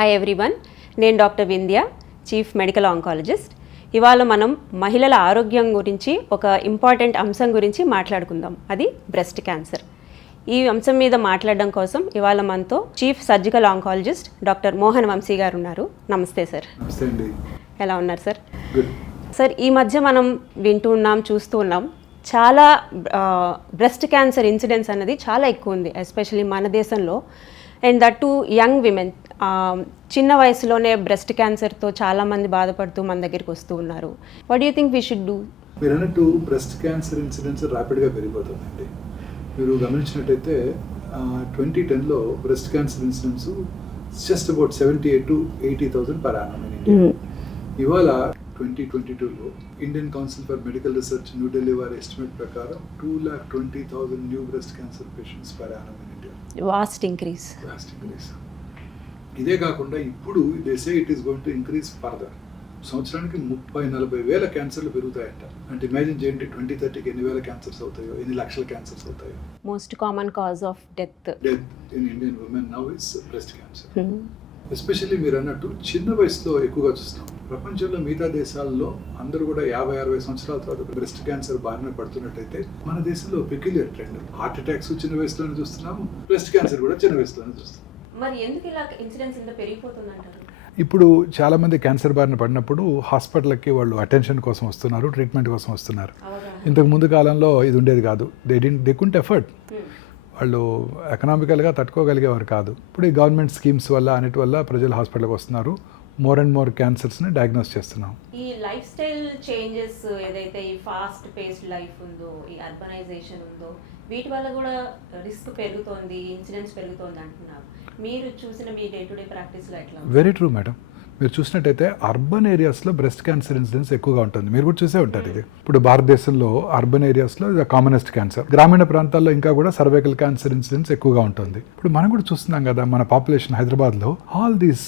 Hi everyone, నేను doctor Vindhya, chief medical oncologist. ఇవాళ మనం మహిళల ఆరోగ్యం గురించి ఒక ఇంపార్టెంట్ అంశం గురించి మాట్లాడుకుందాం, అది బ్రెస్ట్ క్యాన్సర్. ఈ అంశం మీద మాట్లాడడం కోసం ఇవాళ మనతో chief surgical oncologist doctor Mohan Vamshi garu ఉన్నారు. నమస్తే సార్. నమస్తే అండి. ఎలా ఉన్నారు సార్? గుడ్ సార్, ఈ మధ్య మనం వింటూ ఉన్నాం, చూస్తూ ఉన్నాం, చాలా బ్రెస్ట్ క్యాన్సర్ ఇన్సిడెన్స్ అనేది చాలా ఎక్కువ ఉంది, ఎస్పెషల్లీ మన దేశంలో. And that to young women, చిన్న వయసులోనే బ్రెస్ట్ క్యాన్సర్తో చాలామంది బాధపడుతూ మన దగ్గరికి వస్తూ ఉన్నారు. What you think we should do? మీరు అన్నట్టు బ్రెస్ట్ క్యాన్సర్ ఇన్సిడెన్స్ ర్యాపిడ్గా పెరిగిపోతుందండి. మీరు గమనించినట్టయితే 2010లో breast cancer incidence just about 78,000 to 80,000 per annum in India. ఇవాళ 2022లో Indian council for medical research New Delhi వారి ఎస్టిమేట్ ప్రకారం 220,000 new breast cancer patients per annum in India. Vast increase. ఇదే కాకుండా ఇప్పుడు they say it is going to increase further. సంవత్సరానికి 30-40 వేల క్యాన్సర్లు పెరుగుతాయంట. అంటే ఇమాజిన్ చేయండి, 2030కి ఎన్ని వేల క్యాన్సర్స్ అవుతాయో, ఎన్ని లక్షల క్యాన్సర్స్ అవుతాయో. Most common cause of death in Indian women now is breast cancer. Especially మీరు అన్నట్టు చిన్న వయసులో ఎక్కువగా చూస్తాం. ప్రపంచంలో మిగతా దేశాల్లో అందరూ కూడా 50-60 సంవత్సరాల తర్వాత బ్రెస్ట్ క్యాన్సర్ బారిన పడుతున్నట్టయితే మన దేశంలో పెక్యులియర్ ట్రెండ్. హార్ట్ అటాక్స్ చిన్న వయసులోనే చూస్తున్నాము, బ్రెస్ట్ క్యాన్సర్ కూడా చిన్న వయసులోనే చూస్తున్నాం. మరి ఎందుకు ఇలా ఇన్సిడెన్స్ ఇంత పెరిగిపోతుందంటారు? ఇప్పుడు చాలామంది క్యాన్సర్ బారిన పడినప్పుడు హాస్పిటల్కి వాళ్ళు అటెన్షన్ కోసం వస్తున్నారు, ట్రీట్మెంట్ కోసం వస్తున్నారు. ఇంతకు ముందు కాలంలో ఇది ఉండేది కాదు. They can't effort. వాళ్ళు ఎకనామికల్గా తట్టుకోగలిగేవారు కాదు. ఇప్పుడు ఈ గవర్నమెంట్ స్కీమ్స్ వల్ల అన్నిటి వల్ల ప్రజలు హాస్పిటల్కి వస్తున్నారు. మోర్ అండ్ మోర్ క్యాన్సర్స్ని డయాగ్నోస్ చేస్తున్నాం. ఈ లైఫ్ స్టైల్ చేంజెస్ ఏదైతే ఈ ఫాస్ట్ పేస్డ్ లైఫ్ ఉందో, ఈ అర్బనైజేషన్ ఉందో, వీటి వల్ల కూడా రిస్క్ పెరుగుతోంది, ఇన్సిడెన్స్ పెరుగుతోంది అంటున్నారు. మీరు చూసిన మీ డే టు డే ప్రాక్టీస్లో ఎట్లా? Very true madam. మీరు చూసినట్టయితే అర్బన్ ఏరియాస్లో బ్రెస్ట్ క్యాన్సర్ ఇన్సిడెన్స్ ఎక్కువగా ఉంటుంది. మీరు కూడా చూసే ఉంటారు ఇది. ఇప్పుడు భారతదేశంలో అర్బన్ ఏరియాస్లో ఇది కామనెస్ట్ క్యాన్సర్. గ్రామీణ ప్రాంతాల్లో ఇంకా కూడా సర్వైకల్ క్యాన్సర్ ఇన్సిడెన్స్ ఎక్కువగా ఉంటుంది. ఇప్పుడు మనం కూడా చూస్తున్నాం కదా, మన పాపులేషన్ హైదరాబాద్లో all these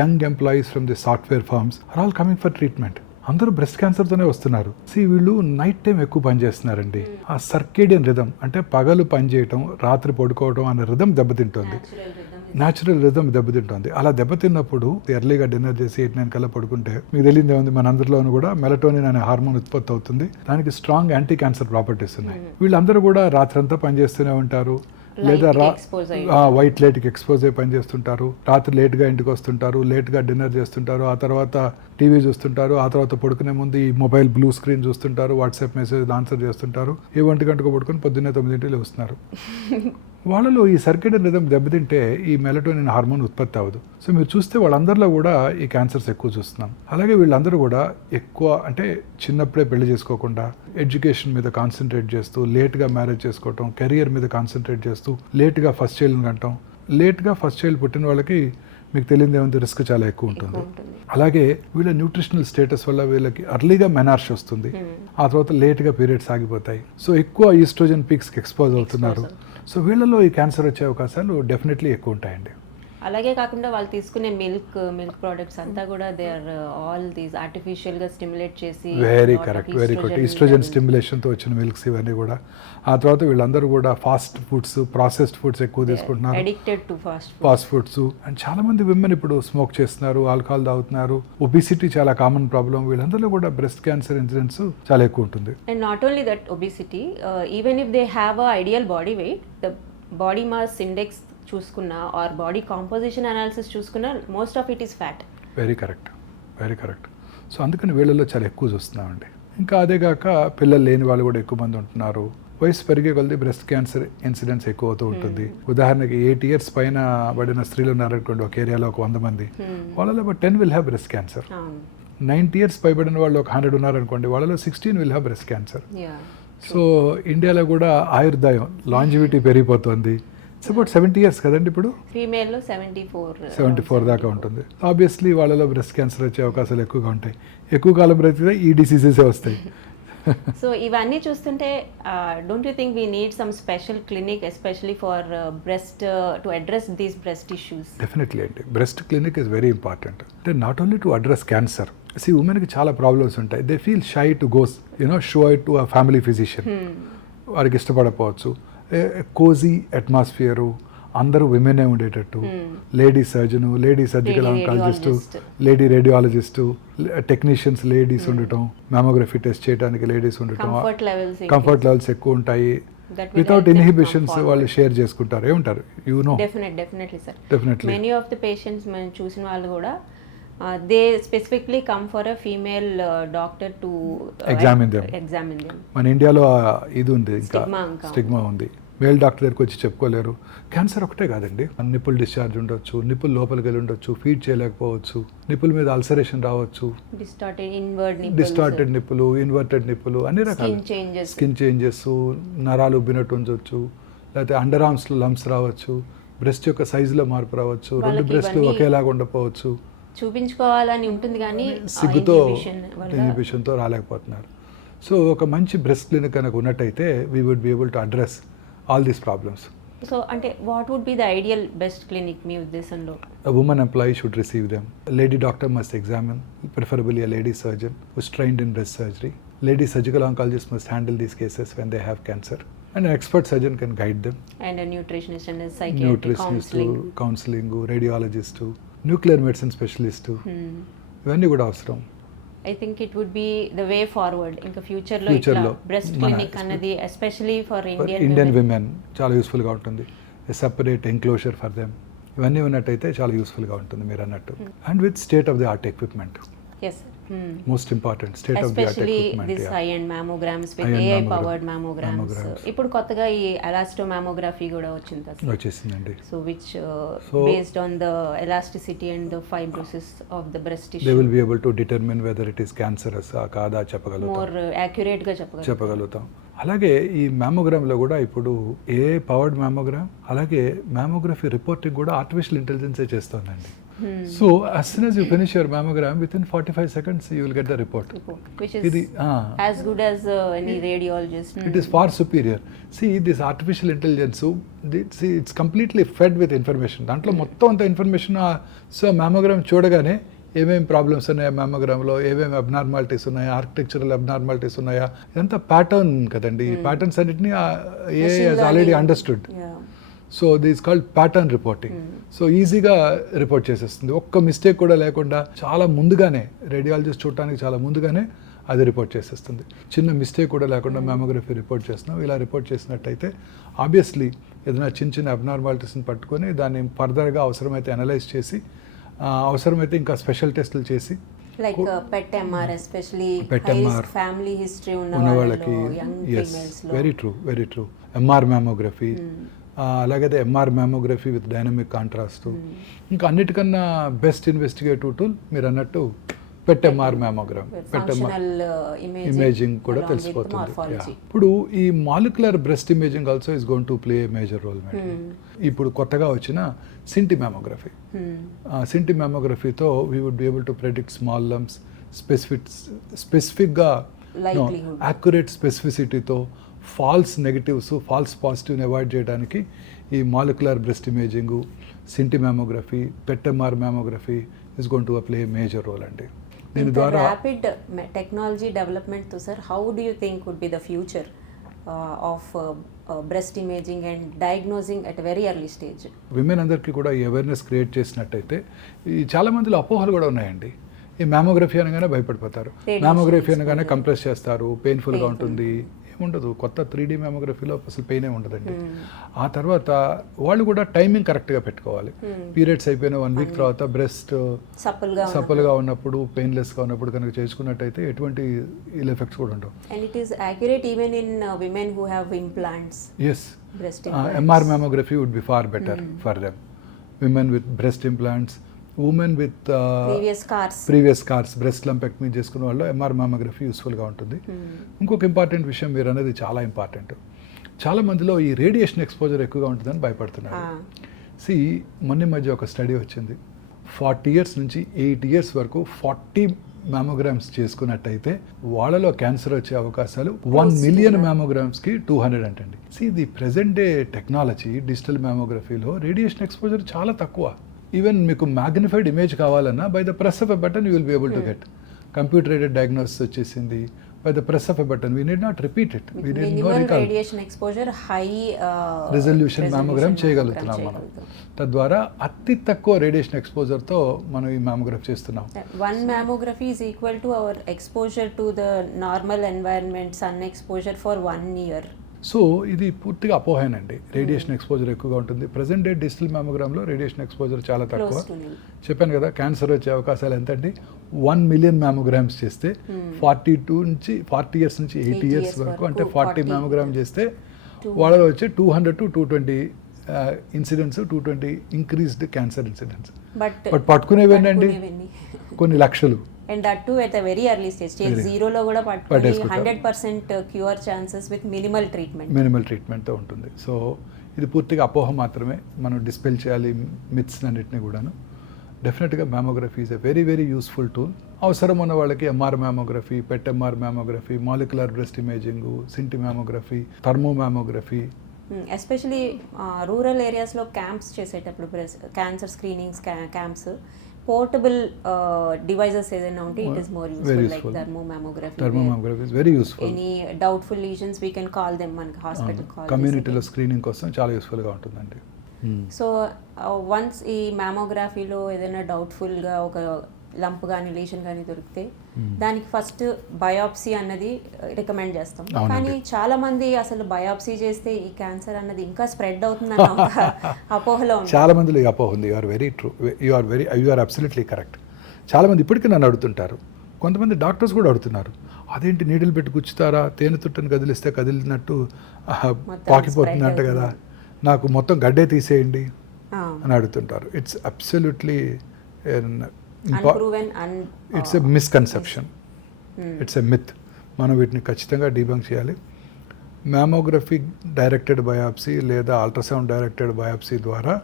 young employees from the software firms are all coming for treatment. అందరూ బ్రెస్ట్ క్యాన్సర్తోనే వస్తున్నారు. వీళ్ళు నైట్ టైం ఎక్కువ పని చేస్తున్నారండి. ఆ సర్కేడియన్ రిథమ్, అంటే పగలు పని చేయటం, రాత్రి పడుకోవడం అనే రిథమ్ దెబ్బతింటుంది. న్యాచురల్ రిథమ్ దెబ్బతింటుంది. అలా దెబ్బతిన్నప్పుడు ఎర్లీగా డిన్నర్ చేసి 8-9 కల్లా పడుకుంటే మీకు తెలియదు ఏముంది, మన అందరిలోనూ కూడా మెలటోనిన్ అనే హార్మోన్ ఉత్పత్తి అవుతుంది. దానికి స్ట్రాంగ్ యాంటీ క్యాన్సర్ ప్రాపర్టీస్ ఉన్నాయి. వీళ్ళందరూ కూడా రాత్రంతా పనిచేస్తూనే ఉంటారు, లేదా వైట్ లైట్కి ఎక్స్పోజ్ అయ్యి పని చేస్తుంటారు. రాత్రి లేట్గా ఇంటికి వస్తుంటారు, లేట్గా డిన్నర్ చేస్తుంటారు, ఆ తర్వాత టీవీ చూస్తుంటారు, ఆ తర్వాత పడుకునే ముందు ఈ మొబైల్ బ్లూ స్క్రీన్ చూస్తుంటారు, వాట్సాప్ మెసేజ్ ఆన్సర్ చేస్తుంటారు. 1 గంటకు పడుకొని పొద్దున్నే 9 వస్తున్నారు. వాళ్ళలో ఈ సర్కేడియన్ రిథమ్ దెబ్బతింటే ఈ మెలటోనిన్ హార్మోన్ ఉత్పత్తి అవ్వదు. సో మీరు చూస్తే వాళ్ళందరిలో కూడా ఈ క్యాన్సర్స్ ఎక్కువ చూస్తున్నాం. అలాగే వీళ్ళందరూ కూడా ఎక్కువ, అంటే చిన్నప్పుడే పెళ్లి చేసుకోకుండా ఎడ్యుకేషన్ మీద కాన్సన్ట్రేట్ చేస్తూ, లేట్గా మ్యారేజ్ చేసుకోవటం, కెరియర్ మీద కాన్సన్ట్రేట్ చేస్తూ లేట్గా ఫస్ట్ చైల్డ్ని కంటాం. లేట్గా ఫస్ట్ చైల్డ్ పుట్టిన వాళ్ళకి మీకు తెలియదు ఏమంటే రిస్క్ చాలా ఎక్కువ ఉంటుంది. అలాగే వీళ్ళ న్యూట్రిషనల్ స్టేటస్ వల్ల వీళ్ళకి అర్లీగా మెనార్ష్ వస్తుంది, ఆ తర్వాత లేట్గా పీరియడ్స్ ఆగిపోతాయి. సో ఎక్కువ ఈస్ట్రోజన్ పీక్స్కి ఎక్స్పోజ్ అవుతున్నారు. సో వీళ్ళలో ఈ క్యాన్సర్ వచ్చే అవకాశాలు డెఫినెట్లీ ఎక్కువ ఉంటాయండి. అలాగే కాకుండా వాళ్ళు తీసుకునే మిల్క్ ప్రోడక్ట్స్ అంతా కూడా they are all these artificial గా స్టిమ్యులేట్ చేసి. Very correct. ఈస్ట్రోజన్ స్టిమ్యులేషన్తో వచ్చిన మిల్క్స్ ఇవన్నీ కూడా. ఆ తర్వాత వీళ్ళందరూ కూడా ఫాస్ట్ ఫుడ్స్, ప్రాసెస్డ్ ఫుడ్స్ ఎక్కువ తీసుకుంటున్నారు, addicted to fast foods. And చాలా మంది విమెన్ ఇప్పుడు స్మోక్ చేస్తున్నారు, ఆల్కహాల్ తాగుతున్నారు. ఒబిసిటీ చాలా కామన్ ప్రాబ్లం. వీళ్ళందరిలో కూడా బ్రెస్ట్ క్యాన్సర్ ఇన్సిడెన్స్ చాలా ఎక్కువ ఉంటుంది. And not only that obesity, even if they have a ideal body wait, the body mass index చూసుకున్నా ఆర్ బాడీ కాంపోజిషన్ అనాలిసిస్ చూసుకున్నా most of it is fat. Very correct. So అందుకని వీళ్ళలో చాలా ఎక్కువ చూస్తున్నామండి. ఇంకా అదే కాక పిల్లలు లేని వాళ్ళు కూడా ఎక్కువ మంది ఉంటున్నారు. వయసు పెరిగే కొలది బ్రెస్ట్ క్యాన్సర్ ఇన్సిడెన్స్ ఎక్కువ అవుతూ ఉంటుంది. ఉదాహరణకి 8 years పైన పడిన స్త్రీలు ఉన్నారనుకోండి, ఒక ఏరియాలో ఒక 100 మంది, వాళ్ళలో 10 will have breast cancer. 90 years పైబడిన వాళ్ళు ఒక 100 ఉన్నారనుకోండి, వాళ్ళలో 16 will have breast cancer. So ఇండియాలో కూడా ఆయుర్దాయం, లాంజివిటీ పెరిగిపోతుంది. ఇట్స్ అబౌట్ 70 years కదండి. ఇప్పుడు ఫీమేల్లో 74 దాకా ఉంటుంది. ఆబ్వియస్లీ వాళ్ళలో బ్రెస్ట్ క్యాన్సర్ వచ్చే అవకాశాలు ఎక్కువగా ఉంటాయి. ఎక్కువ కాలం బ్రతికితే ఈ డిసీజెస్ వస్తాయి. సో ఇవన్నీ చూస్తుంటే don't you think we need some special clinic especially for breast to address these breast issues? Definitely అండి. Breast clinic is very important. అంటే not only to address cancer. ఉమెన్కి చాలా ప్రాబ్లమ్స్ ఉంటాయి. They feel shy to goes show it to a family physician. వారికి ఇష్టపడకపోవచ్చు. Cozy atmosphere, అందరూ విమెనే ఉండేటట్టు, lady surgeon, lady surgical Lady oncologist, radiologist. Lady radiologist, technicians ladies ఉండటం, మ్యామోగ్రఫీ టెస్ట్ చేయడానికి లేడీస్ ఉండటం, కంఫర్ట్ లెవెల్స్ కంఫర్ట్ లెవెల్స్ ఎక్కువ ఉంటాయి. That will without help them inhibitions come వాళ్ళు forward. షేర్ చేసుకుంటారు. ఏమంటారు? Definitely sir. Definitely many of the patients మనం చూసిన వాళ్ళు కూడా they specifically come for a female doctor to Examine them. Examine them. మన ఇండియాలో ఇది ఉంది, ఇంకా Stigma ఇంకా. స్టిగ్మా ఉంది. మేల్ డాక్టర్ దగ్గరికి వచ్చి చెప్పుకోలేరు. క్యాన్సర్ ఒకటే కాదండి, నిప్పుల్ డిశ్చార్జ్ ఉండొచ్చు, నిప్పుల్ లోపలికి వెళ్ళి ఉండొచ్చు, ఫీడ్ చేయలేకపోవచ్చు, నిప్పుల మీద అల్సరేషన్ రావచ్చు, డిస్టార్టెడ్ నిప్పులు, ఇన్వర్టెడ్ నిప్పులు, అన్ని రకాల స్కిన్ చేంజెస్. స్కిన్ చేంజెస్, నరాలు ఉబ్బినట్టు ఉంచవచ్చు, లేకపోతే అండర్ ఆర్మ్స్లో లంప్స్ రావచ్చు, బ్రెస్ట్ యొక్క సైజులో మార్పు రావచ్చు, రెండు వాళ్ళకి బ్రెస్ట్లు ఇవన్నీ ఒకేలాగా ఉండకపోవచ్చు, చూపించుకోవాలని ఉంటుంది కానీ సిగ్గుతో inhibition వల్ల ఇన్హిబిషన్తో రాలేకపోతున్నారు. సో ఒక మంచి బ్రెస్ట్ క్లినిక్ కనుక ఉన్నట్టయితే we would be able to address all these problems. So అంటే what would be the ideal best clinic మీ ఉద్దేశంలో? A woman employee should receive them. A lady doctor must examine, preferably a lady surgeon who's trained in breast surgery. Lady surgical oncologist must handle these cases when they have cancer. And an expert surgeon can guide them. And nutritionist and psychiatric Nutritionist, counselling. counseling, radiologist, nuclear medicine specialist. ఇవన్నీ కూడా అవసరం. I think it would be the way forward ఇంకా ఫ్యూచర్లో Future ఇట్లా లో breast మన clinic అన్నది especially for Indian Indian women చాలా యూస్ఫుల్గా ఉంటుంది. సెపరేట్ ఎంక్లోజర్ ఫర్ దెమ్, ఇవన్నీ ఉన్నట్టయితే చాలా యూస్ఫుల్గా ఉంటుంది మీరు అన్నట్టు. And with state of the art equipment, as most important state of the art especially equipment. This high and mammograms with High-end AI mammogram- powered mammograms. mammograms. ఇప్పుడు కొత్తగా ఈ ఎలాస్టో మ్యామోగ్రఫీ కూడా వచ్చింది సార్. వచ్చేసిందండి. So which So- based on the elasticity and the fibrosis of the breast they tissue will be able to determine whether it is cancerous కాదా చెప్పగలుగుతాం. More accurate గా చెప్పగలుగుతాం. అలాగే ఈ మ్యామోగ్రామ్లో కూడా ఇప్పుడు ఏ పవర్డ్ మ్యామోగ్రామ్, అలాగే మ్యామోగ్రఫీ రిపోర్టింగ్ కూడా ఆర్టిఫిషియల్ ఇంటెలిజెన్సే చేస్తోందండి. So as soon as you finish your mammogram, within 45 seconds you will get the report. which is ఇది as good as any radiologist. it is far superior. See, this artificial intelligence, see, it's completely fed with information. దాంట్లో మొత్తం అంత information. So mammogram చూడగానే ఏమేమి problems ఉన్నాయా, మ్యామోగ్రామ్లో ఏమేమి abnormalities ఉన్నాయా, architectural abnormalities ఉన్నాయా, ఇదంతా ప్యాటర్న్ కదండి. ఈ ప్యాటర్న్స్ అన్నిటిని ఏ Machine already learning. Understood. Yeah. So this called pattern reporting. So ఈజీగా రిపోర్ట్ చేసేస్తుంది, ఒక్క మిస్టేక్ కూడా లేకుండా. చాలా ముందుగానే రేడియాలజిస్ట్ చూడటానికి చాలా ముందుగానే అది రిపోర్ట్ చేసేస్తుంది. చిన్న మిస్టేక్ కూడా లేకుండా మ్యామోగ్రఫీ రిపోర్ట్ చేస్తున్నాం. ఇలా రిపోర్ట్ చేసినట్టయితే ఆబ్వియస్లీ ఏదైనా చిన్న చిన్న అబ్నార్మాలిటీస్ని పట్టుకొని దాన్ని ఫర్దర్గా అవసరమైతే అనలైజ్ చేసి, అవసరమైతే ఇంకా స్పెషల్ టెస్టులు చేసి, Like PET MR, especially PET high MR risk family history ఉన్న ఉన్న వాళ్ళకి వాళ్ళలో, young ఎస్ females లో. Very true, very true. MR mammography, అలాగే MR mammography with dynamic contrast. ఇంకా అన్నిటికన్నా బెస్ట్ ఇన్వెస్టిగేటివ్ టూల్ మీరు అన్నట్టు PET MR mammogram. PET MR Functional imaging కూడా along with తెలిసిపోతుంది. morphology. Yeah. ఇప్పుడు ఈ molecular breast imaging also is going to play major role madam. ఇప్పుడు కొత్తగా వచ్చిన సింటి మ్యామోగ్రఫీ. సింటి మ్యామోగ్రఫీతో we would be able to predict small lumps, స్పెసిఫిక్గా Likelihood. Accurate స్పెసిఫిసిటీతో false negatives, false పాజిటివ్ని avoid చేయడానికి ఈ molecular breast imaging, scinti mammography, PET MR mammography is going to play major role అండి. దీని ద్వారా ర్యాపిడ్ టెక్నాలజీ డెవలప్మెంట్ తో sir, how do you think would be the future of breast imaging and diagnosing at very early stage? Women అందరికీ కూడా ఈ awareness create చేసినట్టయితే, ఈ చాలా మందిలో అపోహలు కూడా ఉన్నాయండి. ఈ మ్యామోగ్రఫీ అనగానే భయపడిపోతారు. మ్యామోగ్రఫీ అనగానే కంప్రెస్ చేస్తారు, పెయిన్ఫుల్గా ఉంటుంది. ఏముండదు, కొత్త 3D మ్యామోగ్రఫీలో అసలు పెయినే ఉండదండి. ఆ తర్వాత వాళ్ళు కూడా టైమింగ్ కరెక్ట్గా పెట్టుకోవాలి. పీరియడ్స్ అయిపోయిన 1 వీక్ తర్వాత బ్రెస్ట్ సప్పలుగా ఉన్నప్పుడు, పెయిన్లెస్గా ఉన్నప్పుడు కనుక చేసుకున్నట్టయితే ఎటువంటి ఇల్ ఎఫెక్ట్స్ కూడా ఉండవు. And it is accurate even in women who have implants. Yes, breast MR mammography would be far better for them. Women with breast implants, women with previous scars, breast lumpectomy చేసుకున్న వాళ్ళు MR mammography యూస్ఫుల్గా ఉంటుంది. ఇంకొక important విషయం మీరు అనేది చాలా important. చాలా మందిలో ఈ రేడియేషన్ ఎక్స్పోజర్ ఎక్కువగా ఉంటుందని భయపడుతున్నారు. మొన్న మధ్య ఒక స్టడీ వచ్చింది, 40 years నుంచి 8 years వరకు 40 మ్యామోగ్రామ్స్ చేసుకున్నట్టయితే వాళ్ళలో క్యాన్సర్ వచ్చే అవకాశాలు 1 million మ్యామోగ్రామ్స్కి 200 అంటండి. The present day technology digital మ్యామోగ్రఫీలో రేడియేషన్ ఎక్స్పోజర్ చాలా తక్కువ. ఈవెన్ మీకు మ్యాగ్నిఫైడ్ ఇమేజ్ కావాలన్నా by the press of a button you will be able to get. Computer aided diagnosis వచ్చేసింది, by the press of a button. We need not repeat it. We need no minimal recall. Radiation exposure high resolution mammogram చేయగలుగుతున్నాం మనం. తద్వారా అతి తక్కువ radiation ఎక్స్పోజర్తో మనం ఈ mammograph చేస్తున్నాం. One mammography is equal to our exposure to the normal environment sun exposure for 1 year. So ఇది పూర్తిగా అపోహేనండి. రేడియేషన్ ఎక్స్పోజర్ ఎక్కువగా ఉంటుంది. ప్రజెంట్ డే డిజిటల్ మ్యామోగ్రామ్లో రేడియేషన్ ఎక్స్పోజర్ చాలా తక్కువ. Close to nil. చెప్పాను కదా, క్యాన్సర్ వచ్చే అవకాశాలు ఎంత అండి, 1 million మ్యామోగ్రామ్స్ చేస్తే 42 నుంచి 40 years నుంచి 80 years వరకు అంటే 40 మ్యామోగ్రామ్ చేస్తే వాళ్ళలో వచ్చే 200 to 220 incidents, 220 increased cancer incidents. But పట్టుకునేవి ఏంటండి కొన్ని లక్షలు. And that too at a very early stage, stage 0లో కూడా పట్టుకొని 100% క్యూర్ ఛాన్సెస్ విత్ మినిమల్ ట్రీట్మెంట్తో ఉంటుంది. సో ఇది పూర్తిగా అపోహ మాత్రమే. మనం డిస్పెల్ చేయాలి మిత్స్ అన్నిటిని కూడాను. డెఫినెట్గా mammography is a very very useful tool. అవసరం ఉన్న వాళ్ళకి MR mammography, PET MR mammography, molecular breast imaging, scinti mammography, thermo mammography. Especially rural ఏరియాస్లో క్యాంప్స్ చేసేటప్పుడు cancer screenings camps portable devices ఏదైనా ఉంటే it is more useful like thermo mammography is very useful. Any doubtful lesions we can call them, మనకి hospital call కమ్యూనిటీలో screening కోసం చాలా యూస్ఫుల్గా ఉంటుందండి. సో వన్స్ ఈ మ్యామోగ్రఫీలో ఏదైనా డౌట్ఫుల్గా ఒక లంప్ కానీ లీషన్ కానీ దొరికితే దానికి ఫస్ట్ బయాప్సీ అన్నది రికమెండ్ చేస్తాం. కానీ చాలా మంది అసలు బయాప్సీ చేస్తే ఈ క్యాన్సర్ అన్నది ఇంకా స్ప్రెడ్ అవుతుందన్న ఒక అపోహలో ఉంది. చాలా మందిలో ఈ అపోహ ఉంది. You are absolutely correct. చాలా మంది ఇప్పటికీ నన్ను అడుగుతుంటారు. కొంతమంది డాక్టర్స్ కూడా అడుగుతున్నారు, అదేంటి నీడిల్ పెట్టి గుచ్చుతారా, తేనె తుట్టని కదిలిస్తే కదిలినట్టు పాకిపోతుందంట కదా, నాకు మొత్తం గడ్డే తీసేయండి అని అడుగుతుంటారు. It's absolutely it's a misconception, it's a myth. మనం వీటిని ఖచ్చితంగా డీబంక్ చేయాలి. మ్యామోగ్రఫీ డైరెక్టెడ్ బయాప్సీ లేదా అల్ట్రాసౌండ్ డైరెక్టెడ్ బయాప్సీ ద్వారా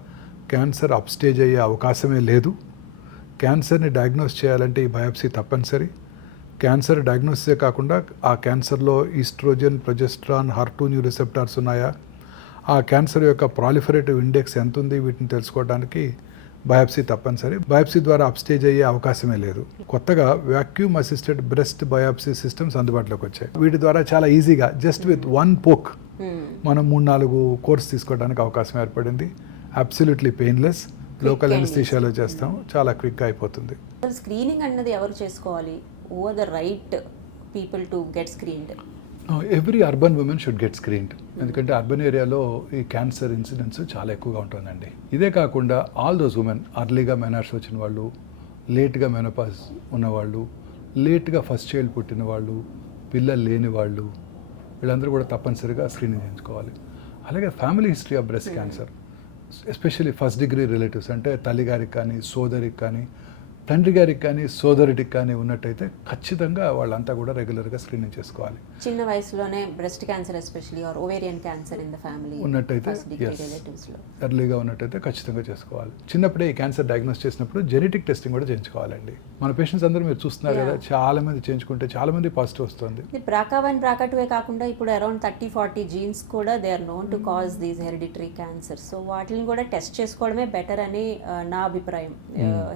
క్యాన్సర్ అప్స్టేజ్ అయ్యే అవకాశమే లేదు. క్యాన్సర్ని డయాగ్నోస్ చేయాలంటే ఈ బయాప్సీ తప్పనిసరి. క్యాన్సర్ డయాగ్నోసిసే కాకుండా ఆ క్యాన్సర్లో estrogen, progesterone, HER2 neu receptors ఉన్నాయా, ఆ క్యాన్సర్ యొక్క ప్రాలిఫరేటివ్ ఇండెక్స్ ఎంత ఉంది, వీటిని తెలుసుకోవడానికి బయాప్సీ తప్పనిసరి. బయాప్సీ ద్వారా అప్స్టేజ్ అయ్యే అవకాశమే లేదు. కొత్తగా vacuum assisted breast biopsy systems అందుబాటులోకి వచ్చాయి. వీటి ద్వారా చాలా ఈజీగా జస్ట్ విత్ 1 poke మనం 3-4 కోర్స్ తీసుకోవడానికి అవకాశం ఏర్పడింది. Absolutely painless. లోకల్ ఎనస్థీషియాలో చేస్తాం, చాలా క్విక్గా అయిపోతుంది. స్క్రీనింగ్ అన్నది ఎవరు చేసుకోవాలి? Who are the right people to get screened? Every urban woman should get screened. ఎందుకంటే అర్బన్ ఏరియాలో ఈ క్యాన్సర్ ఇన్సిడెన్స్ చాలా ఎక్కువగా ఉంటుందండి. ఇదే కాకుండా ఆల్ దోస్ ఉమెన్, అర్లీగా మెనార్స్ వచ్చిన వాళ్ళు, లేట్గా మెనోపాజ్ ఉన్నవాళ్ళు, లేట్గా ఫస్ట్ చైల్డ్ పుట్టిన వాళ్ళు, పిల్లలు లేని వాళ్ళు, వీళ్ళందరూ కూడా తప్పనిసరిగా స్క్రీనింగ్ చేయించుకోవాలి. అలాగే family history of breast cancer, especially first degree relatives అంటే తల్లిగారికి కానీ, సోదరికి కానీ, తండ్రి గారికి కానీ, సోదరుడికి కానీ ఉన్నట్టయితే ఖచ్చితంగా వాళ్ళంతా కూడా రెగ్యులర్గా స్క్రీనింగ్ చేసుకోవాలి. చిన్న వయసులోనే breast cancer especially or ovarian cancer in the family ఉన్నట్టయితే, ఎర్లీగా ఉన్నట్టయితే ఖచ్చితంగా చేసుకోవాలి. చిన్నప్పుడే ఈ క్యాన్సర్ డయాగ్నోస్ చేసినప్పుడు జెనెటిక్ టెస్టింగ్ కూడా చేయించుకోవాలండి. మన పేషెంట్స్ అందరూ మీరు చూస్తున్నారు కదా, చాలా మంది చేయించుకుంటే చాలా మంది పాజిటివ్ వస్తుంది. BRCA1, BRCA2 కాకుండా ఇప్పుడు అరౌండ్ 30-40 జీన్స్ కూడా they are known to cause these hereditary cancer. So వాటిని కూడా టెస్ట్ చేసుకోవడమే బెటర్ అని నా అభిప్రాయం.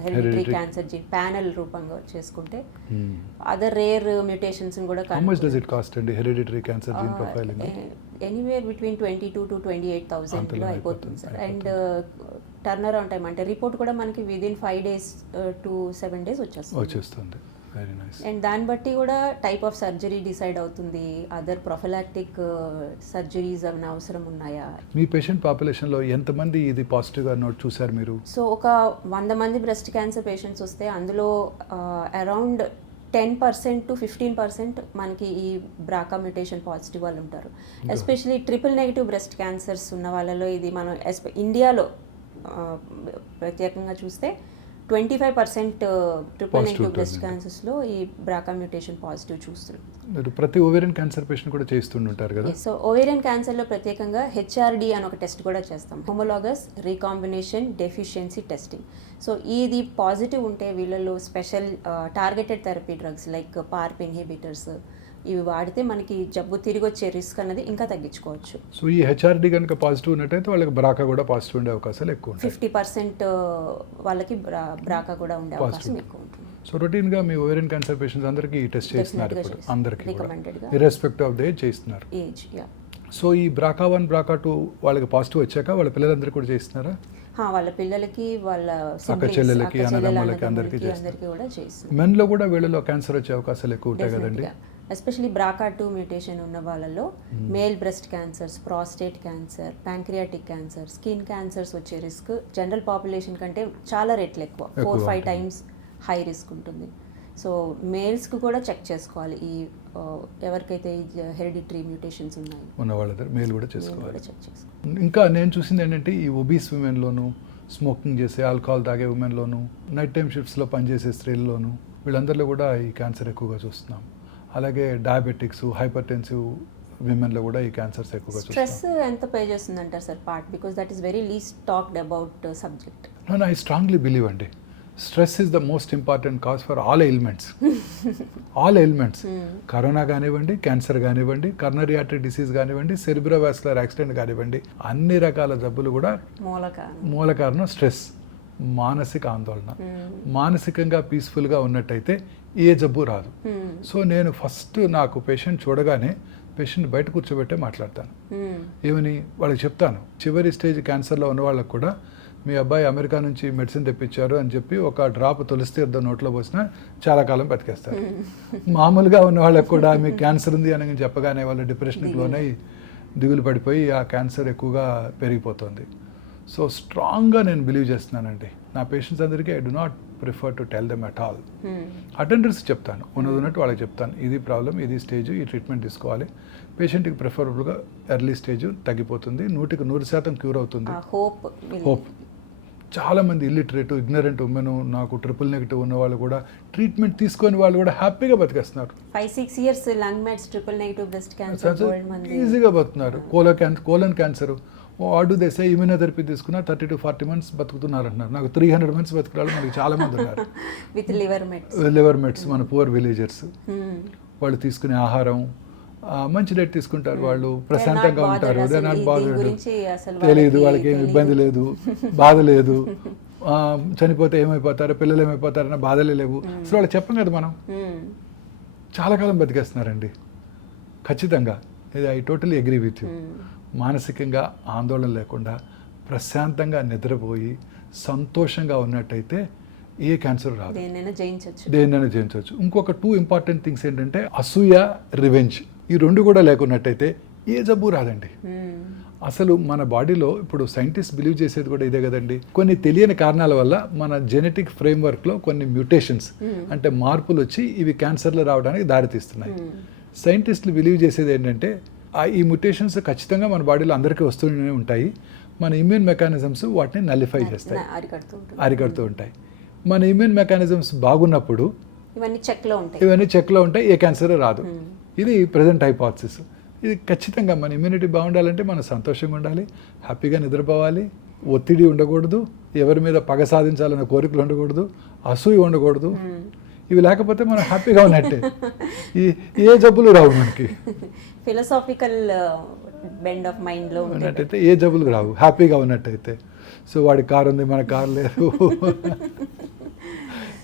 హెరిడిటరీ క్యాన్సర్ ప్యానెల్ రూపంగా చేసుకుంటే అదర్ రేర్ మ్యూటేషన్స్ కూడా How much does it cost అండి hereditary cancer gene profiling? Anywhere between 22,000 to 28,000 అయిపోతుంది sir. And turn around time అంటే రిపోర్ట్ కూడా మనకి విదిన్ 5 days to 7 days వచ్చేస్తుంది. Very nice. అండ్ దాన్ని బట్టి కూడా టైప్ ఆఫ్ సర్జరీ డిసైడ్ అవుతుంది. అదర్ ప్రొఫిలాక్టిక్ సర్జరీస్ అవి అవసరం ఉన్నాయా? మీ పేషెంట్ పాపులేషన్లో ఎంతమంది ఇది పాజిటివ్గా నోట్ చూసారు మీరు? సో ఒక 100 మంది బ్రెస్ట్ క్యాన్సర్ పేషెంట్స్ వస్తే అందులో అరౌండ్ 10% to 15% మనకి ఈ BRCA మ్యూటేషన్ పాజిటివ్ వాళ్ళు ఉంటారు. ఎస్పెషలీ ట్రిపుల్-నెగిటివ్ బ్రెస్ట్ క్యాన్సర్స్ ఉన్న వాళ్ళలో ఇది మనం ఇండియాలో ప్రత్యేకంగా చూస్తే 25% ట్రిపుల్-నెగిటివ్ బ్రెస్ట్ క్యాన్సర్స్లో ఈ BRCA మ్యూటేషన్ పాజిటివ్ చూస్తున్నాం. మీరు ప్రతి ఓవేరియన్ క్యాన్సర్ పేషెంట్ కూడా చేస్తుంటారు కదా? సో ఓవేరియన్ క్యాన్సర్లో ప్రత్యేకంగా HRD అని ఒక టెస్ట్ కూడా చేస్తాం, homologous recombination deficiency testing. So ఇది పాజిటివ్ ఉంటే వీళ్ళలో special targeted therapy drugs like PARP inhibitors ఇవి వాడితే మనకి జబ్బు తిరిగి వచ్చే రిస్క్ అనేది ఇంకా తగ్గించుకోవచ్చు. సో ఈ HRD కనుక పాజిటివ్ ఉన్నట్టయితే వాళ్ళకి BRCA కూడా పాజిటివ్ ఉండే అవకాశాలు ఎక్కువ ఉంటాయి. 50% వాళ్ళకి BRCA కూడా ఉండే అవకాశం ఎక్కువ ఉంటుంది. సో రొటీన్గా మీ ఓవేరియన్ క్యాన్సర్ పేషెంట్స్ అందరికీ ఈ టెస్ట్ చేస్తున్నారు Definitely ఇప్పుడు చేస్తాం. అందరికీ కూడా Recommended గా. ఇర్రెస్పెక్టివ్ ఆఫ్ ద ఏజ్ చేస్తున్నారు. Age yeah. సో ఈ BRCA1 BRCA2 వాళ్ళకి పాజిటివ్ వచ్చాక వాళ్ళ పిల్లలందరికీ కూడా చేస్తున్నారా? వాళ్ళ పిల్లలకి వాళ్ళ అక్క చెల్లెలకి అన్నదమ్ములకి అందరికీ చేస్తారు. అందరికీ కూడా చేస్తారు. మెన్లో కూడా వీళ్ళలో క్యాన్సర్ వచ్చే అవకాశాలు ఎక్కువ ఉంటాయి కదండి. ఎస్పెషలీ BRCA2 మ్యూటేషన్ ఉన్న వాళ్ళలో male breast cancers, prostate cancer, pancreatic cancer, skin cancers వచ్చే రిస్క్ జనరల్ పాపులేషన్ కంటే చాలా రెట్లు ఎక్కువ, 4-5 టైమ్స్ హై రిస్క్ ఉంటుంది. సో మేల్స్కి కూడా చెక్ చేసుకోవాలి, ఈ ఎవరికైతే హెరిడిటరీ మ్యూటేషన్స్ ఉన్నాయి ఉన్న వాళ్ళ దగ్గర మేల్ కూడా చేసుకోవాలి. చెక్ చేసుకోవాలి. ఇంకా నేను చూసింది ఏంటంటే ఈ ఒబీస్ ఉమెన్లోను, స్మోకింగ్ చేసే ఆల్కహాల్ తాగే ఉమెన్లోను, నైట్ టైం షిఫ్ట్స్లో పనిచేసే స్త్రీల్లోను, వీళ్ళందరిలో కూడా ఈ క్యాన్సర్ ఎక్కువగా చూస్తున్నాం. అలాగే డయాబెటిక్స్, హైపర్ టెన్సివ్ విమెన్లో కూడా ఈ క్యాన్సర్స్ ఎక్కువగా చూస్తున్నాం. స్ట్రెస్ ఎంత పే చేస్తుంది అంటారు sir part, because that is very least talked about subject. No, I strongly believe అండి, stress is the most important cause for all ailments. All ailments, corona కానివ్వండి, cancer కానివ్వండి, కర్నరీ ఆర్టరీ డిసీజ్ కానివ్వండి, cerebrovascular accident కానివ్వండి, అన్ని రకాల జబ్బులు కూడా మూల కారణం స్ట్రెస్, మానసిక ఆందోళన. మానసికంగా పీస్ఫుల్గా ఉన్నట్టయితే ఏ జబ్బు రాదు. సో నేను ఫస్ట్ నాకు పేషెంట్ చూడగానే పేషెంట్ బయట కూర్చోబెట్టే మాట్లాడతాను. ఏమని వాళ్ళకి చెప్తాను, చివరి స్టేజ్ క్యాన్సర్లో ఉన్న వాళ్ళకు కూడా మీ అబ్బాయి అమెరికా నుంచి మెడిసిన్ తెప్పించారు అని చెప్పి ఒక డ్రాప్ తులసి తీర్థం నోట్లో పోసినా చాలా కాలం బతికేస్తారు. మామూలుగా ఉన్న వాళ్ళకు కూడా మీకు క్యాన్సర్ ఉంది అని చెప్పగానే వాళ్ళు డిప్రెషన్కి లోనై దిగులు పడిపోయి ఆ క్యాన్సర్ ఎక్కువగా పెరిగిపోతుంది. సో స్ట్రాంగ్గా నేను బిలీవ్ చేస్తున్నానండి నా పేషెంట్స్ అందరికీ. I do not prefer to tell them at all. Attenders చెప్తాను, ఉన్నట్టు వాళ్ళకి చెప్తాను, ఇది ప్రాబ్లం, ఇది స్టేజ్, ఈ ట్రీట్మెంట్ తీసుకోవాలి. పేషెంట్కి ప్రిఫరబుల్గా ఎర్లీ స్టేజ్ తగ్గిపోతుంది, 100% క్యూర్ అవుతుంది. హోప్. చాలామంది ఇల్లిటరేట్, ఇగ్నరెంట్ ఉమెన్, నాకు ట్రిపుల్ నెగిటివ్ ఉన్న వాళ్ళు కూడా ట్రీట్మెంట్ తీసుకొని వాళ్ళు కూడా హ్యాపీగా బతికేస్తున్నారు. 5-6 years lung mets, triple negative breast cancer ఈజీగా బతుకుతున్నారు. కోలన్ క్యాన్సర్ వాడు దేశ ఇమ్యూనోథెరపీ తీసుకున్నా 30 to 40 months బతుకుతున్నారు అంటున్నారు. నాకు 300 months బతుకురాళ్ళు మనకి చాలా మంది ఉన్నారు. విత్ లివర్ మెట్స్ మన పువర్ విలేజర్స్. వాళ్ళు తీసుకునే ఆహారం మంచి డైట్ తీసుకుంటారు, వాళ్ళు ప్రశాంతంగా ఉంటారు. They not bothered. తెలియదు వాళ్ళకి, ఏమి ఇబ్బంది లేదు, బాధ లేదు. చనిపోతే ఏమైపోతారు, పిల్లలు ఏమైపోతారన్న బాధలే లేవు. అసలు వాళ్ళకి చెప్పం కదా మనం. చాలా కాలం బతికేస్తున్నారండి ఖచ్చితంగా. ఇది I totally agree with you. మానసికంగా ఆందోళన లేకుండా ప్రశాంతంగా నిద్రపోయి సంతోషంగా ఉన్నట్టయితే ఏ క్యాన్సర్ రాదు, దేన్నైనా జయించవచ్చు. ఇంకొక 2 ఇంపార్టెంట్ థింగ్స్ ఏంటంటే అసూయ, రివెంజ్. ఈ 2 కూడా లేకున్నట్టయితే ఏ జబ్బు రాదండి. అసలు మన బాడీలో ఇప్పుడు సైంటిస్ట్ బిలీవ్ చేసేది కూడా ఇదే కదండి, కొన్ని తెలియని కారణాల వల్ల మన జెనెటిక్ ఫ్రేమ్వర్క్లో కొన్ని మ్యూటేషన్స్ అంటే మార్పులు వచ్చి ఇవి క్యాన్సర్లు రావడానికి దారితీస్తున్నాయి. సైంటిస్టులు బిలీవ్ చేసేది ఏంటంటే ఈ మ్యుటేషన్స్ ఖచ్చితంగా మన బాడీలో అందరికీ వస్తూనే ఉంటాయి. మన ఇమ్యూన్ మెకానిజమ్స్ వాటిని నలిఫై చేస్తాయి, అరికడుతూ ఉంటాయి. మన ఇమ్యూన్ మెకానిజమ్స్ బాగున్నప్పుడు ఇవన్నీ చెక్లో ఉంటాయి, ఏ క్యాన్సర్ రాదు. ఇది ప్రజెంట్ హైపోథసిస్. ఇది ఖచ్చితంగా మన ఇమ్యూనిటీ బాగుండాలంటే మనం సంతోషంగా ఉండాలి, హ్యాపీగా నిద్రపోవాలి, ఒత్తిడి ఉండకూడదు, ఎవరి మీద పగ సాధించాలనే కోరికలు ఉండకూడదు, అసూయ ఉండకూడదు. ఇవి లేకపోతే మనం హ్యాపీగా ఉన్నట్టే, ఏ జబ్బులు రావు మనకి. ఫిలాసాఫికల్ బెండ్ ఆఫ్ మైండ్ లో ఉన్నట్టయితే ఏ జబ్బులు రావు, హ్యాపీగా ఉన్నట్టయితే. సో వాడి కారు ఉంది, మన కారు లేదు,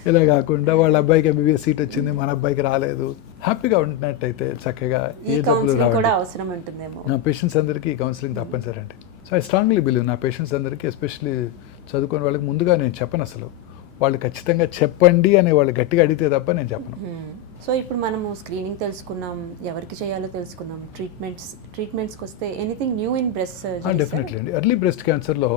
ఇలా కాకుండా వాళ్ళ అబ్బాయికి MBBS సీట్ వచ్చింది, మన అబ్బాయికి రాలేదు, హ్యాపీగా ఉంటున్నట్టయితే చక్కగా ఏ జబ్బులు రావు. నా పేషెంట్స్ అందరికీ ఈ కౌన్సిలింగ్ తప్పనిసరి అండి. సో ఐ స్ట్రాంగ్లీ బిలీవ్ నా పేషెంట్స్ అందరికీ, ఎస్పెషల్లీ చదువుకునే వాళ్ళకి ముందుగా నేను చెప్పను. అసలు వాళ్ళు ఖచ్చితంగా చెప్పండి అని వాళ్ళు గట్టిగా అడిగితే తప్ప నేను చెప్పను. సో ఇప్పుడు మనము స్క్రీనింగ్ తెలుసుకున్నాం, ఎవరికి చేయాలో తెలుసుకున్నాం, ట్రీట్మెంట్స్కి వస్తే anything new in breast surgery? Definitely అండి. ఎర్లీ బ్రెస్ట్ క్యాన్సర్లో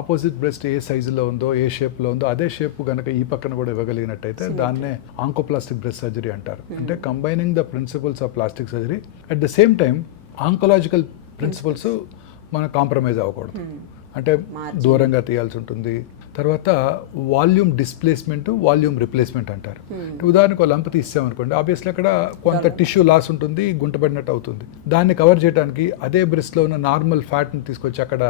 ఆపోజిట్ బ్రెస్ట్ ఏ సైజులో ఉందో, ఏ షేప్లో ఉందో అదే షేప్ కనుక ఈ పక్కన కూడా ఇవ్వగలిగినట్టయితే దాన్నే ఆంకోప్లాస్టిక్ బ్రెస్ట్ సర్జరీ అంటారు. అంటే combining the principles of plastic surgery at the same time oncological principles మనం కాంప్రమైజ్ అవ్వకూడదు. అంటే దూరంగా తీయాల్సి ఉంటుంది. తర్వాత వాల్యూమ్ డిస్ప్లేస్మెంట్, వాల్యూమ్ రిప్లేస్మెంట్ అంటారు. ఉదాహరణకు లంప్ తీసామనుకోండి, ఆబ్వియస్లీ అక్కడ కొంత టిష్యూ లాస్ ఉంటుంది, గుంటపడినట్టు అవుతుంది. దాన్ని కవర్ చేయడానికి అదే బ్రెస్ట్లో ఉన్న నార్మల్ ఫ్యాట్ని తీసుకొచ్చి అక్కడ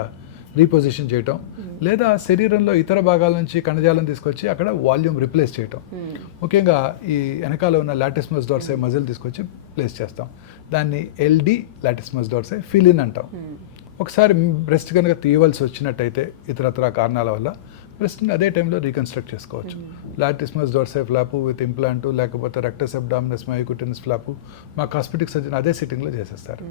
రీపొజిషన్ చేయటం, లేదా శరీరంలో ఇతర భాగాల నుంచి కణజాలం తీసుకొచ్చి అక్కడ వాల్యూమ్ రిప్లేస్ చేయటం. ముఖ్యంగా ఈ వెనకాల ఉన్న లాటిస్మస్ డార్సై మజిల్ తీసుకొచ్చి ప్లేస్ చేస్తాం. దాన్ని LD లాటిస్మస్ డార్సై ఫిల్ ఇన్ అంటాం. ఒకసారి బ్రెస్ట్ కనుక తీయవలసి వచ్చినట్టయితే ఇతరత్ర కారణాల వల్ల బ్రెస్ట్ని అదే టైంలో రీకన్స్ట్రక్ట్ చేసుకోవచ్చు. లాటిస్మస్ డోర్సై ఫ్లాపు విత్ ఇంప్లాంట్, లేకపోతే రెక్టస్ అబ్డామినస్ మయోకుటెనస్ ఫ్లాపు మా కాస్మెటిక్ సర్జన్ అదే సిట్టింగ్లో చేసేస్తారు.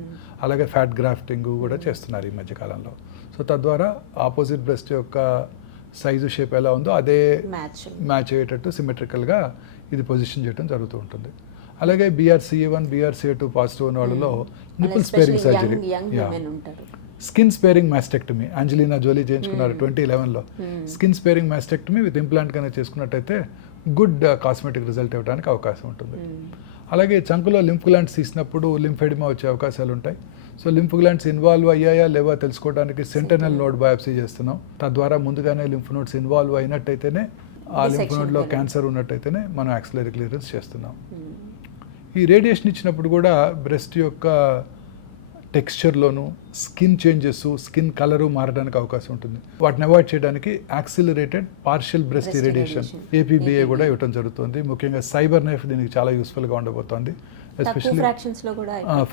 అలాగే ఫ్యాట్ గ్రాఫ్టింగ్ కూడా చేస్తున్నారు ఈ మధ్యకాలంలో. సో తద్వారా ఆపోజిట్ బ్రెస్ట్ యొక్క సైజు షేప్ ఎలా ఉందో అదే మ్యాచ్ అయ్యేటట్టు సిమెట్రికల్గా ఇది పొజిషన్ చేయడం జరుగుతూ ఉంటుంది. అలాగే BRCA1 BRCA2 పాజిటివ్ ఉన్న వాళ్ళలో nipple sparing surgery, skin sparing mastectomy Angelina Jolie చేయించుకున్నారు 2011లో. Skin sparing mastectomy with implant కనుక చేసుకున్నట్టయితే గుడ్ కాస్మెటిక్ రిజల్ట్ ఇవ్వడానికి అవకాశం ఉంటుంది. అలాగే చంకులో లింఫ్ గ్లాండ్స్ తీసినప్పుడు లింఫెడిమా వచ్చే అవకాశాలు ఉంటాయి. సో లింఫ్ గ్లాండ్స్ ఇన్వాల్వ్ అయ్యాయా లేవా తెలుసుకోవడానికి సెంటనల్ నోడ్ బయాప్సీ చేస్తున్నాం. తద్వారా ముందుగానే లింఫ్ నోడ్స్ ఇన్వాల్వ్ అయినట్టయితేనే, ఆ లింఫ్ నోడ్లో క్యాన్సర్ ఉన్నట్టయితేనే మనం యాక్సిలరీ క్లియరెన్స్ చేస్తున్నాం. ఈ రేడియేషన్ ఇచ్చినప్పుడు కూడా బ్రెస్ట్ యొక్క టెక్స్చర్లోను స్కిన్ చేంజెస్, స్కిన్ కలరు మారడానికి అవకాశం ఉంటుంది. వాటిని అవాయిడ్ చేయడానికి accelerated partial breast irradiation APBA కూడా ఇవ్వడం జరుగుతుంది. ముఖ్యంగా సైబర్ నైఫ్ దీనికి చాలా యూస్ఫుల్గా ఉండబోతోంది. ఎస్పెషల్లీ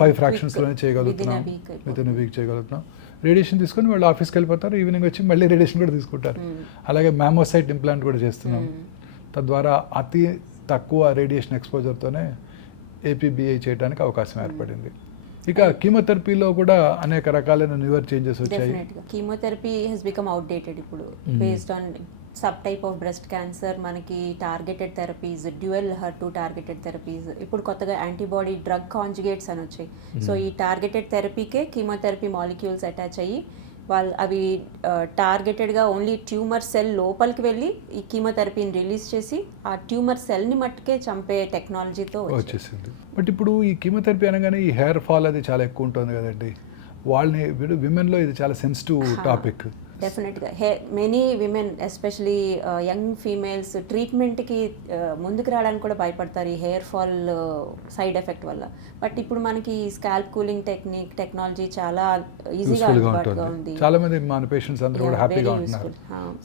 5 ఫ్రాక్షన్స్లోనే చేయగలుగుతున్నాం, విత్ ఇన్ వీక్ చేయగలుగుతున్నాం. రేడియేషన్ తీసుకొని వాళ్ళు ఆఫీస్కి వెళ్ళిపోతారు, ఈవినింగ్ వచ్చి మళ్ళీ రేడియేషన్ కూడా తీసుకుంటారు. అలాగే మ్యామోసైట్ ఇంప్లాంట్ కూడా చేస్తున్నాం. తద్వారా అతి తక్కువ రేడియేషన్ ఎక్స్పోజర్తోనే APBA చేయడానికి అవకాశం ఏర్పడింది. ఇక కీమోథెరపీలో కూడా అనేక రకాలైన న్యూయర్ చేంజెస్ వచ్చాయి. కీమోథెరపీ హెస్ బికమ్ అవుట్డేటెడ్ ఇప్పుడు. Based on subtype of breast cancer మనకి targeted therapies, dual HER2 targeted therapies, ఇప్పుడు కొత్తగా యాంటీబాడీ డ్రగ్ కాంజుగేట్స్ అని వచ్చాయి. సో ఈ టార్గెటెడ్ థెరపీకే కీమోథెరపీ మాలిక్యూల్స్ అటాచ్ అయ్యి వాళ్ళు అవి టార్గెటెడ్గా ఓన్లీ ట్యూమర్ సెల్ లోపలికి వెళ్ళి ఈ కీమోథెరపీని రిలీజ్ చేసి ఆ ట్యూమర్ సెల్ని మట్టుకే చంపే టెక్నాలజీతో వచ్చేసింది. బట్ ఇప్పుడు ఈ కీమోథెరపీ అనగానే ఈ హెయిర్ ఫాల్ అది చాలా ఎక్కువ ఉంటుంది కదండి. వాళ్ళని విమెన్లో ఇది చాలా సెన్సిటివ్ టాపిక్. డెఫినెట్గా many women especially young females ట్రీట్మెంట్కి ముందుకు రావడానికి కూడా భయపడతారు ఈ హెయిర్ ఫాల్ సైడ్ ఎఫెక్ట్ వల్ల. బట్ ఇప్పుడు మనకి స్కాల్ప్ కూలింగ్ టెక్నాలజీ చాలా ఈజీగా అందుబాటులో ఉంది. చాలా మంది మన పేషెంట్స్ అందరూ కూడా హ్యాపీగా ఉంటున్నారు.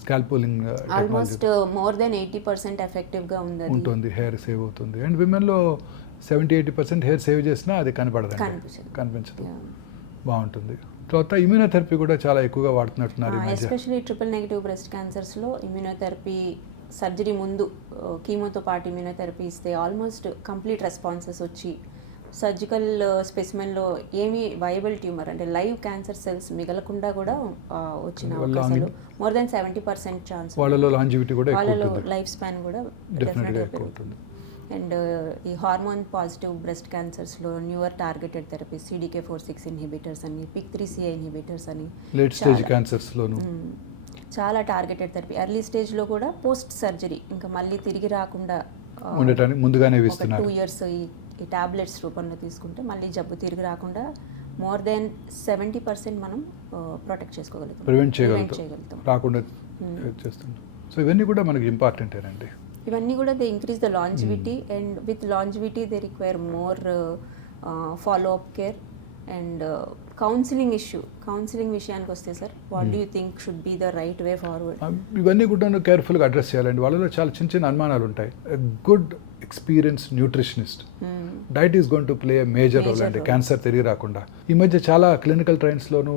Scalp cooling almost more than 80% ఎఫెక్టివ్గా ఉంటుంది, హెయిర్ సేవ్ అవుతుంది. అండ్ విమెన్లో 70-80% హెయిర్ సేవ్ చేసినా అది కనిపించదు. బాగుంటుంది. తర్వాత ఇమ్యూనోథెరపీ కూడా చాలా ఎక్కువగా వాడుతున్నట్టున్నారు ఈ మధ్య. ఎస్పెషల్లీ ట్రిపుల్ నెగిటివ్ బ్రెస్ట్ క్యాన్సర్స్లో ఇమ్యూనోథెరపీ సర్జరీ ముందు కీమోతో పాటు ఇమ్యూనోథెరపీ ఇస్తే ఆల్మోస్ట్ కంప్లీట్ రెస్పాన్సెస్ వచ్చి సర్జికల్ స్పెసిమెన్లో ఏమీ వయబుల్ ట్యూమర్ అంటే లైవ్ క్యాన్సర్ సెల్స్ మిగలకుండా కూడా వచ్చిన అవకాశాలు మోర్ దెన్ 70% ఛాన్స్. వాళ్ళలో లాంజివిటీ కూడా వాళ్ళలో లైఫ్ స్పాన్ కూడా డెఫినెట్గా పెరుగుతుంది. అండ్ ఈ హార్మోన్ పాజిటివ్ బ్రెస్ట్ క్యాన్సర్స్లో newer targeted therapies CDK4/6 inhibitors అని, PIK3CA ఇన్హిబిటర్స్ అని, లేట్ స్టేజ్ క్యాన్సర్స్లోను చాలా టార్గెటెడ్ థెరపీ. ఎర్లీ స్టేజ్లో కూడా పోస్ట్ సర్జరీ ఇంకా మళ్ళీ తిరిగి రాకుండా ఉండటానికి ముందుగానే ఇస్తున్నారు. 2 years ఈ టాబ్లెట్స్ రూపంలో తీసుకుంటే మళ్ళీ జబ్బు తిరిగి రాకుండా మోర్ దెన్ 70% మనం ప్రొటెక్ట్ చేసుకోగలుగుతాం, ప్రివెంట్ చేయగలుగుతాం, రాకుండా చేస్తుంటాం. సో ఇవన్నీ కూడా మనకి ఇంపార్టెంటేనండి. ఇవన్నీ కూడా they increase the longevity and with longevity they require more follow up care and counselling విషయానికి వస్తే sir what do you think should be the right way forward? ఇవన్నీ కూడా కేర్ఫుల్గా అడ్రస్ చేయాలండి. వాళ్ళలో చాలా చిన్న అనుమానాలు ఉంటాయి. Good experience nutritionist diet is going to play a major role అండి క్యాన్సర్ తిరిగి రాకుండా. ఈ మధ్య చాలా క్లినికల్ ట్రయల్స్లోనూ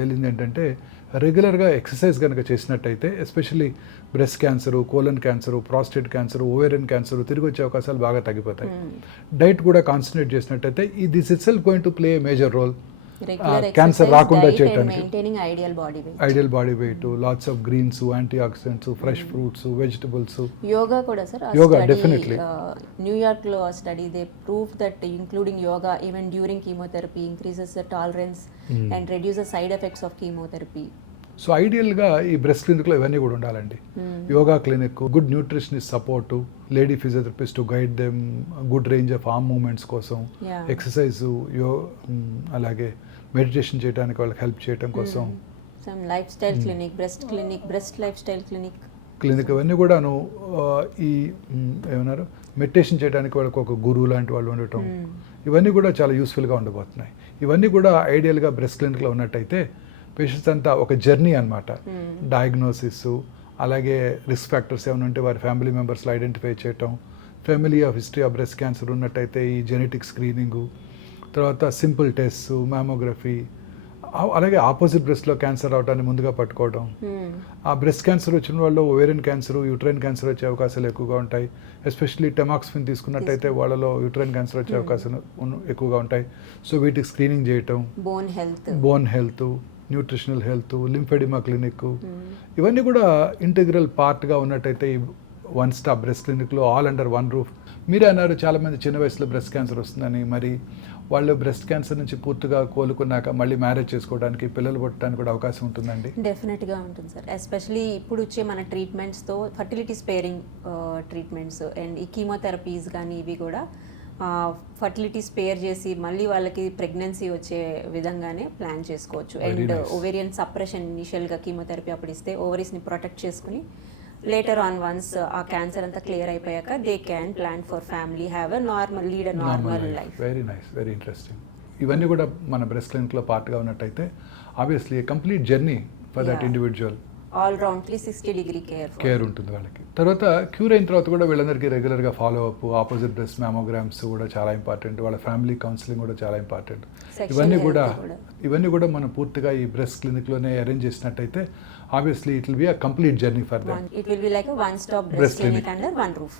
తెలిసింది ఏంటంటే రెగ్యులర్గా ఎక్సర్సైజ్ కనుక చేసినట్టయితే especially breast cancer, colon cancer, prostate cancer, ovarian cancer తిరిగి వచ్చే అవకాశాలు బాగా తగ్గిపోతాయి. డైట్ కూడా కాన్సన్ట్రేట్ చేసినట్టయితే this itself going to play a major role cancer రాకుండా చేయడానికి. Ideal body weight, lots of greens, antioxidants, fresh fruits, vegetables. Yoga కూడా సార్, యోగా డెఫినెట్లీ. న్యూయార్క్ York study they prove that including yoga even during chemotherapy increases the tolerance and reduces side effects of chemotherapy. So ఐడియల్గా ఈ breast క్లినిక్లో ఇవన్నీ కూడా ఉండాలండి. Yoga clinic, good nutritionist support, lady physiotherapist to guide them, good range of arm movements కోసం, exercise, అలాగే meditation చేయడానికి వాళ్ళకి హెల్ప్ చేయడం కోసం lifestyle clinic, breast lifestyle clinic ఇవన్నీ కూడాను ఈ ఏమన్నారు మెడిటేషన్ చేయడానికి వాళ్ళకి ఒక గురువు లాంటి వాళ్ళు ఉండటం, ఇవన్నీ కూడా చాలా యూస్ఫుల్గా ఉండబోతున్నాయి. ఇవన్నీ కూడా ఐడియల్గా బ్రెస్ట్ క్లినిక్లో ఉన్నట్టయితే పేషెంట్స్ అంతా ఒక జర్నీ అనమాట. డయాగ్నోసిస్, అలాగే రిస్క్ ఫ్యాక్టర్స్ ఏమైనా ఉంటే వారి ఫ్యామిలీ మెంబర్స్లో ఐడెంటిఫై చేయటం, family of history of breast cancer ఉన్నట్టయితే ఈ జెనెటిక్ స్క్రీనింగు, తర్వాత సింపుల్ టెస్ట్, మ్యామోగ్రఫీ, అలాగే ఆపోజిట్ బ్రెస్ట్లో క్యాన్సర్ అవటాన్ని ముందుగా పట్టుకోవడం, ఆ బ్రెస్ట్ క్యాన్సర్ వచ్చిన వాళ్ళు ఓవేరియన్ క్యాన్సర్, యూట్రైన్ క్యాన్సర్ వచ్చే అవకాశాలు ఎక్కువగా ఉంటాయి. ఎస్పెషల్లీ టెమాక్స్ఫిన్ తీసుకున్నట్టయితే వాళ్ళలో యూట్రైన్ క్యాన్సర్ వచ్చే అవకాశాలు ఎక్కువగా ఉంటాయి. సో వీటికి స్క్రీనింగ్ చేయటం, bone health, nutritional health, lymphoedema clinic, ఇవన్నీ కూడా ఇంటిగ్రల్ పార్ట్గా ఉన్నట్టయితే ఈ వన్ స్టాప్ బ్రెస్ట్ క్లినిక్లో ఆల్ అండర్ వన్ రూఫ్. మీరే అన్నారు చాలామంది చిన్న వయసులో బ్రెస్ట్ క్యాన్సర్ వస్తుందని. మరి వాళ్ళు బ్రెస్ట్ క్యాన్సర్ నుంచి పూర్తిగా కోలుకున్నాక మళ్ళీ మ్యారేజ్ చేసుకోవడానికి, పిల్లలు పుట్టడానికి కూడా అవకాశం ఉంటుందండి? డెఫినెట్గా ఉంటుంది సార్. ఎస్పెషలీ ఇప్పుడు వచ్చే మన ట్రీట్మెంట్స్తో ఫర్టిలిటీ స్పేరింగ్ ట్రీట్మెంట్స్ అండ్ ఈ కీమోథెరపీస్ కానీ ఇవి కూడా ఫర్టిలిటీ స్పేర్ చేసి మళ్ళీ వాళ్ళకి ప్రెగ్నెన్సీ వచ్చే విధంగానే ప్లాన్ చేసుకోవచ్చు. అండ్ ఓవేరియన్ సప్రెషన్ ఇనిషియల్గా కీమోథెరపీ అప్పుడు ఇస్తే ఓవరీస్ని ప్రొటెక్ట్ చేసుకుని లేటర్ ఆన్ వన్స్ ఆ క్యాన్సర్ అంతా క్లియర్ అయిపోయాక they can plan for family, have lead a normal life. Very nice, very interesting. ఇవన్నీ కూడా మన బ్రెస్ట్ క్లినిక్లో పార్ట్గా ఉన్నట్టయితే obviously complete journey for that individual, all round 360-degree care ఉంటుంది వాళ్ళకి. తర్వాత క్యూర్ అయిన తర్వాత కూడా వీళ్ళందరికీ రెగ్యులర్గా follow up, opposite breast mammograms కూడా చాలా ఇంపార్టెంట్, వాళ్ళ ఫ్యామిలీ కౌన్సిలింగ్ కూడా చాలా ఇంపార్టెంట్. ఇవన్నీ కూడా మనం పూర్తిగా ఈ బ్రెస్ట్ క్లినిక్లోనే అరేంజ్ చేసినట్టయితే obviously it will be a complete journey for them. It will be like a one-stop breast clinic under one roof.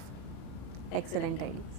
Excellent ideas.